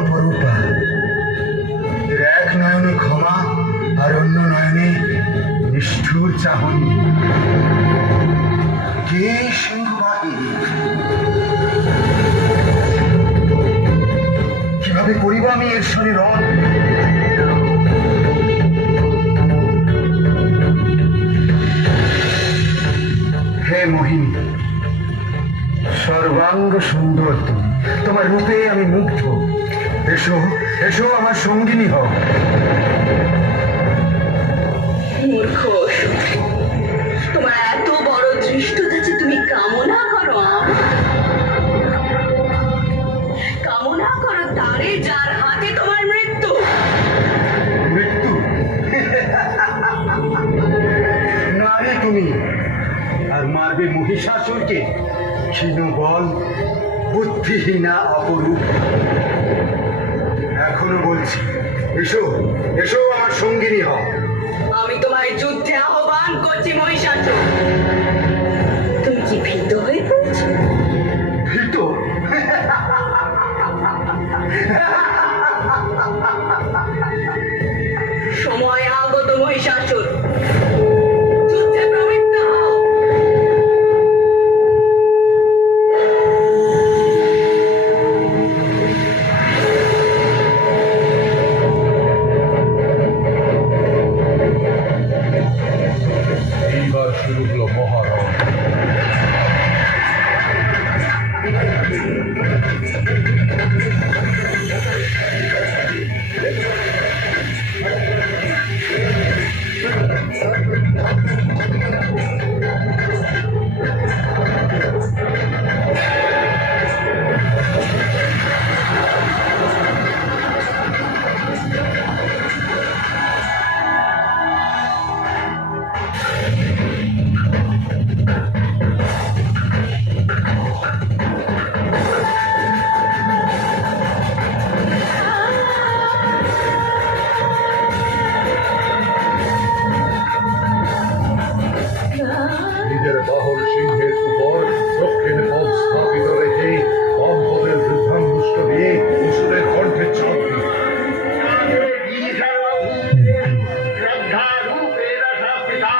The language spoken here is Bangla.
অপরূপা, এর এক নয়নে ক্ষমা আর অন্য নয়নে নিষ্ঠুর চাহনি। কে সিংহবাহী? কিভাবে করিব আমি এর সনে রণ? হে মোহিনী, সর্বাঙ্গ সুন্দর তুমি, তোমার রূপে আমি মুগ্ধ। এসো এসো, আমার সঙ্গিনী হও। মূর্খ, তোমার এত বড় ধৃষ্টতা যে তুমি কামনা করো তারে যার হাতে তোমার মৃত্যু। মৃত্যু? নারী তুমি, আর মারবে মহিষাসুরকে? ক্ষীণ বল, বুদ্ধিহীনা অপরূপ। এখনো বলছি, এসো এসো, আমার সঙ্গিনী হও। আমি তোমায় যুদ্ধে আহ্বান করছি মহিষাসুর। তুমি কি ভীত হয়ে পড়েছো? ভীত? সময় আগত মহিষাসুর, যুদ্ধে প্রবৃত্ত হও। এইবার শুরু হলো মহারণ। নিজের বহর সিংহের উপর দক্ষিণ পদ স্থাপিত রেখে বামপদের বৃদ্ধাঙ্গুষ্ঠ দিয়ে অসুরের কণ্ঠে চাপ দিল। শ্রদ্ধা রূপের পিতা